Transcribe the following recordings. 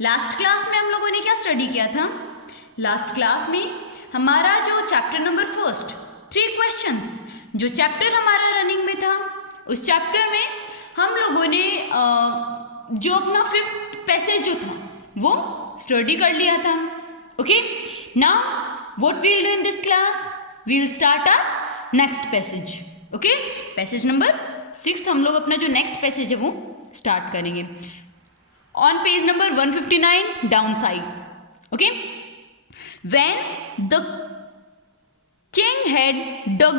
Last class में हम लोगों ने क्या स्टडी किया था? लास्ट क्लास में हमारा जो चैप्टर नंबर फर्स्ट 3 क्वेश्चंस जो चैप्टर हमारा रनिंग में था, उस चैप्टर में हम लोगों ने जो अपना 5th पैसेज जो था वो स्टडी कर लिया था. Okay, now what we will do in this class? We will start our next passage. Okay, passage number 6 हम लोग अपना जो नेक्स्ट पैसेज है वो स्टार्ट करेंगे on page number 159 down side. Okay, when the king had dug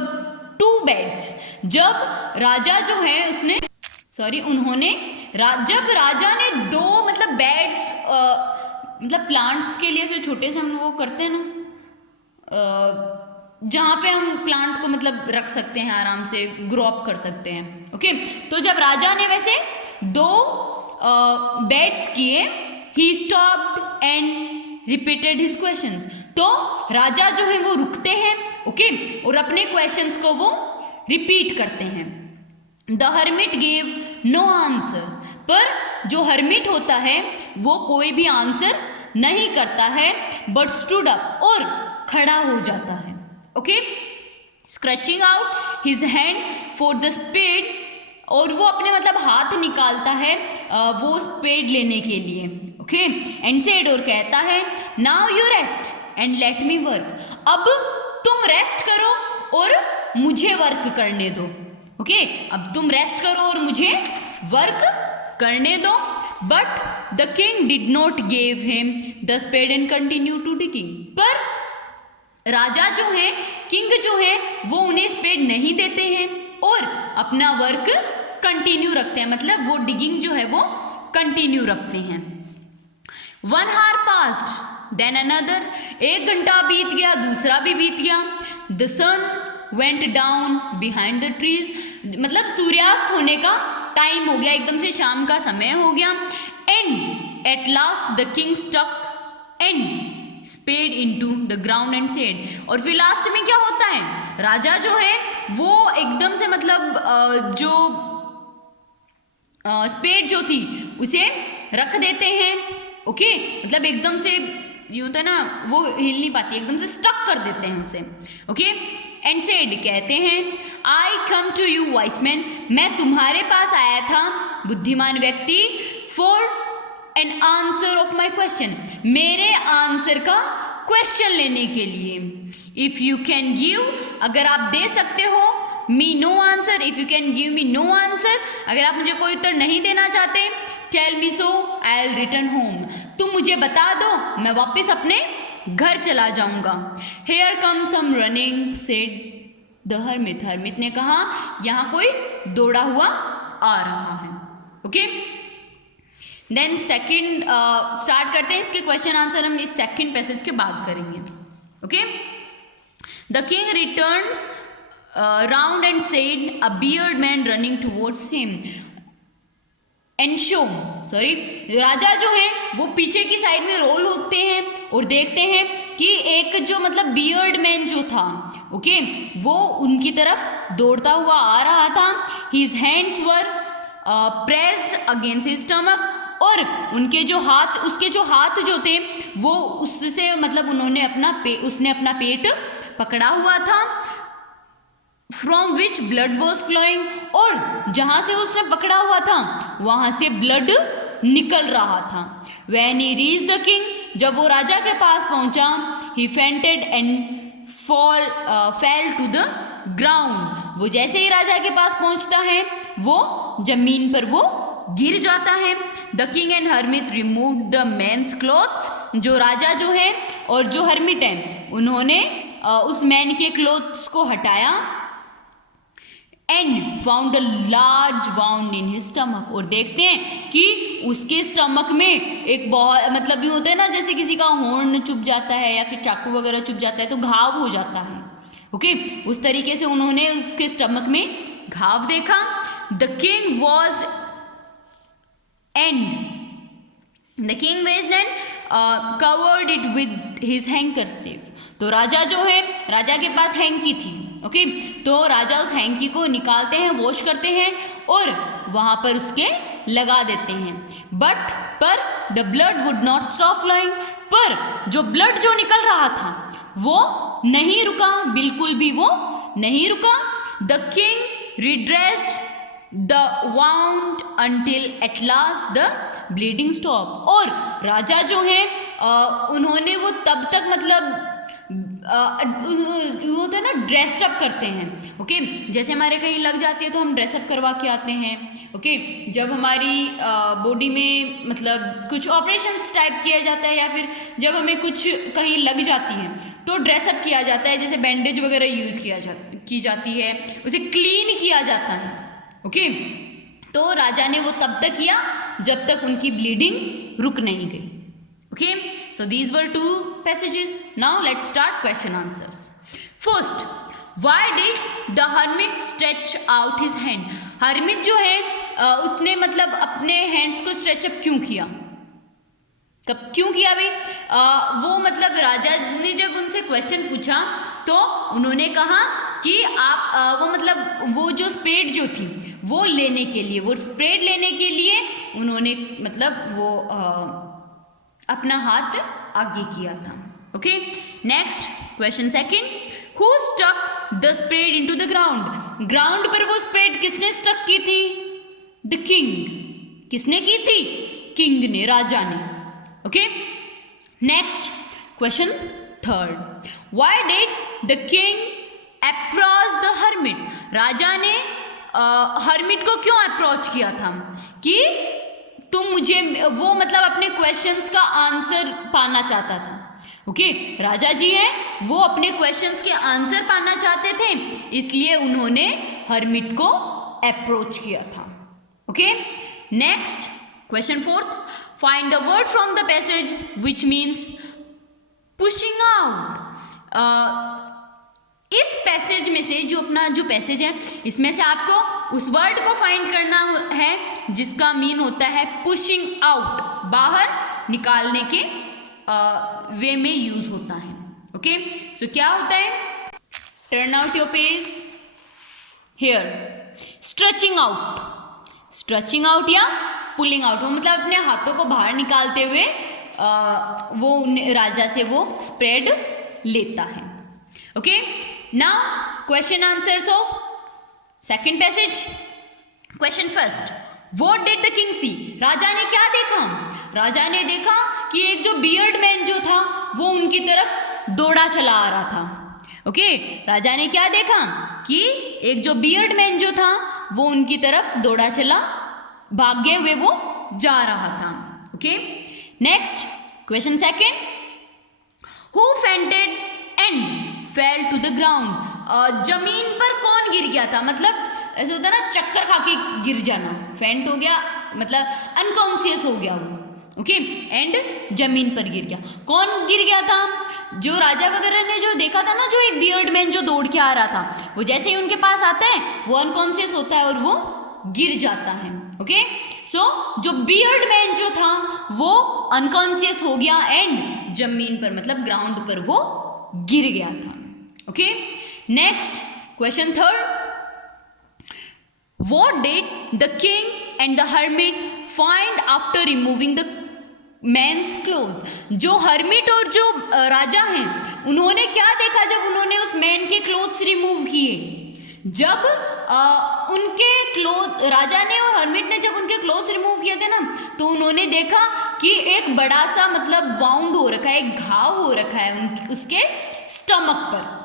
2 beds, जब राजा जो है उसने उन्होंने जब राजा ने 2 मतलब बेड्स मतलब प्लांट्स के लिए जो छोटे से हम वो करते हैं ना, जहाँ पे हम प्लांट को मतलब रख सकते हैं, आराम से ग्रो अप कर सकते हैं. ओके, तो जब राजा ने वैसे 2 बेड्स किए, he stopped and repeated his questions. तो राजा जो है वो रुकते हैं. ओके, और अपने क्वेश्चंस को वो रिपीट करते हैं. The hermit gave no answer, पर जो हर्मिट होता है वो कोई भी आंसर नहीं करता है, बट स्टूड अप, और खड़ा हो जाता है. Okay, scratching out his hand for the spade, और वो अपने मतलब हाथ निकालता है वो स्पेड लेने के लिए. ओके, एंड सेड, और कहता है, now you rest and let me work, अब तुम रेस्ट करो और मुझे वर्क करने दो. ओके, अब तुम रेस्ट करो और मुझे वर्क करने दो. But the king did not give him the spade and continue to digging, पर राजा जो है, किंग जो है, वो उन्हें स्पेड नहीं देते हैं और अपना वर्क कंटिन्यू रखते हैं, मतलब वो डिगिंग जो है वो कंटिन्यू रखते हैं. 1 hour passed, then another, 1 घंटा बीत गया, दूसरा भी बीत गया. The sun went down behind the trees, मतलब सूर्यास्त होने का टाइम हो गया, एकदम से शाम का समय हो गया. And at last the king stuck and spade into the ground and said, और फिर लास्ट में क्या होता है, राजा जो है वो एकदम से मतलब जो स्पेड जो थी उसे रख देते हैं. ओके, मतलब एकदम से ये होता है ना, वो हिल नहीं पाती, एकदम से स्टक कर देते हैं उसे. ओके, एंड सेड, कहते हैं, I come to you wise man, मैं तुम्हारे पास आया था बुद्धिमान व्यक्ति, for an answer of my question, मेरे आंसर का क्वेश्चन लेने के लिए. इफ यू कैन गिव, अगर आप दे सकते हो, me no answer, if you can give me no answer, अगर आप मुझे कोई उत्तर नहीं देना चाहते, tell me so I will return home, तुम मुझे बता दो, मैं वापस अपने घर चला जाऊंगा. Here come some running, said the hermit, hermit ने कहा, यहाँ कोई दौड़ा हुआ आ रहा है. ओके, देन सेकंड स्टार्ट करते हैं. इसके क्वेश्चन आंसर हम इस सेकंड पैसेज के बाद करेंगे. Okay, the king return round and said, a beard man running towards him and show, राजा जो है वो पीछे की साइड में रोल होते हैं और देखते हैं कि एक जो मतलब बियर्ड मैन जो था, ओके, वो उनकी तरफ दौड़ता हुआ आ रहा था. His hands were pressed against his stomach, और उनके जो हाथ, उसके जो हाथ जो थे वो उससे मतलब उन्होंने उसने अपना पेट पकड़ा हुआ था. From which blood was flowing, और जहाँ से उसने पकड़ा हुआ था वहाँ से ब्लड निकल रहा था. When he reach the king, जब वो राजा के पास पहुँचा, he fainted and fell to the ground, वो जैसे ही राजा के पास पहुँचता है वो जमीन पर वो गिर जाता है. The king and hermit remove the man's cloth, जो राजा जो है और जो हर्मिट है उन्होंने उस मैन के क्लोथ्स को हटाया. And found a large wound in his stomach, और देखते हैं कि उसके स्टमक में एक बहुत मतलब ये होता है ना, जैसे किसी का हॉर्न चुभ जाता है या फिर चाकू वगैरह चुभ जाता है तो घाव हो जाता है. ओके, उस तरीके से उन्होंने उसके स्टमक में घाव देखा. The king was the king washed and covered it with his handkerchief, तो राजा जो है, राजा के पास हैंकी थी. तो राजा उस हैंकी को निकालते हैं, वॉश करते हैं और वहाँ पर उसके लगा देते हैं, पर the blood would not stop flowing, पर जो ब्लड जो निकल रहा था वो नहीं रुका, बिल्कुल भी वो नहीं रुका। The king redressed the wound until at last the bleeding stop, और राजा जो है उन्होंने वो तब तक मतलब वो होता है ना, ड्रेस्ड अप करते हैं। ओके, जैसे हमारे कहीं लग जाती है तो हम ड्रेसअप करवा के आते हैं। ओके, जब हमारी बॉडी में मतलब कुछ ऑपरेशंस टाइप किया जाता है, या फिर जब हमें कुछ कहीं लग जाती है तो ड्रेसअप किया जाता है, जैसे बैंडेज वगैरह यूज़ की जाती है, उसे क्लीन किया जाता है। ओके, तो राजा ने वो तब तक किया जब तक उनकी ब्लीडिंग रुक नहीं गई। Okay, so these were two passages. Now let's start question answers. First, why did the hermit stretch out his hand? hermit जो है उसने मतलब अपने hands को stretch up क्यों किया? कब क्यों किया भाई? वो मतलब राजा ने जब उनसे क्वेश्चन पूछा तो उन्होंने कहा कि आप वो मतलब वो जो स्प्रेड जो थी वो लेने के लिए, वो स्प्रेड लेने के लिए उन्होंने मतलब वो अपना हाथ आगे किया था। Okay, next question second, who stuck the spread into the ground? Ground पर वो स्प्रेड किसने स्टक की थी? The king. किसने की थी? किंग ने, राजा ने। Okay, next question third, why did the king approach the hermit? राजा ने हर्मिट को क्यों अप्रोच किया था कि तुम मुझे, वो मतलब अपने क्वेश्चंस का आंसर पाना चाहता था। ओके, राजा जी हैं वो अपने क्वेश्चंस के आंसर पाना चाहते थे, इसलिए उन्होंने हर्मिट को अप्रोच किया था। Okay, next question fourth, find the word from the passage which means pushing out. इस पैसेज में से जो अपना जो पैसेज है इसमें से आपको उस वर्ड को फाइंड करना है जिसका मीन होता है पुशिंग आउट, बाहर निकालने के वे में यूज होता है। ओके, सो क्या होता है? Turn out your page here. Stretching out, stretching out या पुलिंग आउट, वो मतलब अपने हाथों को बाहर निकालते हुए वो राजा से वो स्प्रेड लेता है। Okay, now question answers of second passage. Question first, what did the king see? राजा ने क्या देखा? राजा ने देखा कि एक जो बियर्ड मैन जो था वो उनकी तरफ दौड़ा चला आ रहा था। ओके, राजा ने क्या देखा कि एक जो बियर्ड मैन जो था वो उनकी तरफ दौड़ा चला, भागे हुए वो जा रहा था। Okay, next question second, who fainted and fell to the ground? जमीन पर कौन गिर गया था? मतलब ऐसे होता है ना, चक्कर खा के गिर जाना, फेंट हो गया मतलब अनकॉन्शियस हो गया वो। ओके, एंड जमीन पर गिर गया। कौन गिर गया था? जो राजा वगैरह ने जो देखा था ना, जो एक बियर्ड मैन जो दौड़ के आ रहा था, वो जैसे ही उनके पास आता है वो अनकॉन्शियस होता है और वो गिर जाता है। ओके, सो जो बियर्ड मैन जो था वो अनकॉन्शियस हो गया एंड जमीन पर मतलब ग्राउंड पर वो गिर गया था। Okay, next question third, what did the king and the hermit find after removing the man's cloth? जो हर्मिट और जो राजा हैं उन्होंने क्या देखा जब उन्होंने उस मैन के क्लोथ्स रिमूव किए? जब उनके क्लोथ, राजा ने और हर्मिट ने जब उनके क्लोथ्स रिमूव किए थे ना, तो उन्होंने देखा कि एक बड़ा सा मतलब वाउंड हो रखा है, एक घाव हो रखा है उसके स्टमक पर।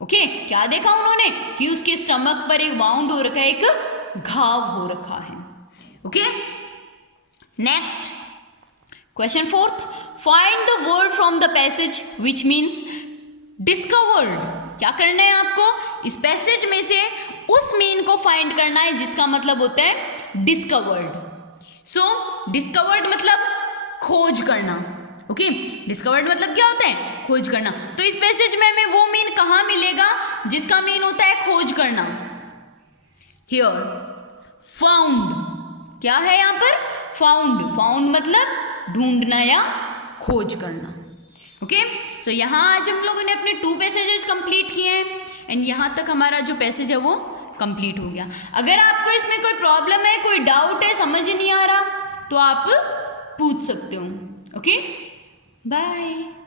ओके, क्या देखा उन्होंने? कि उसके स्टमक पर एक वाउंड हो रखा है, एक घाव हो रखा है। Okay, next question fourth, find the word from the passage which means discovered. क्या करना है आपको? इस पैसेज में से उस मीन को फाइंड करना है जिसका मतलब होता है डिस्कवर्ड। सो डिस्कवर्ड मतलब खोज करना। ओके, डिस्कवर्ड मतलब क्या होता है? खोज करना। तो इस पैसेज में हमें वो मीन कहाँ मिलेगा जिसका मीन होता है खोज करना? Here, found. क्या है यहाँ पर? फाउंड। फाउंड मतलब ढूंढना या खोज करना। ओके, सो यहाँ आज हम लोगों ने अपने 2 पैसेजेस कंप्लीट किए हैं एंड यहाँ तक हमारा जो पैसेज है वो कंप्लीट हो गया। अगर आपको इसमें कोई प्रॉब्लम है, कोई डाउट है, समझ नहीं आ रहा, तो आप पूछ सकते हो। Okay, bye.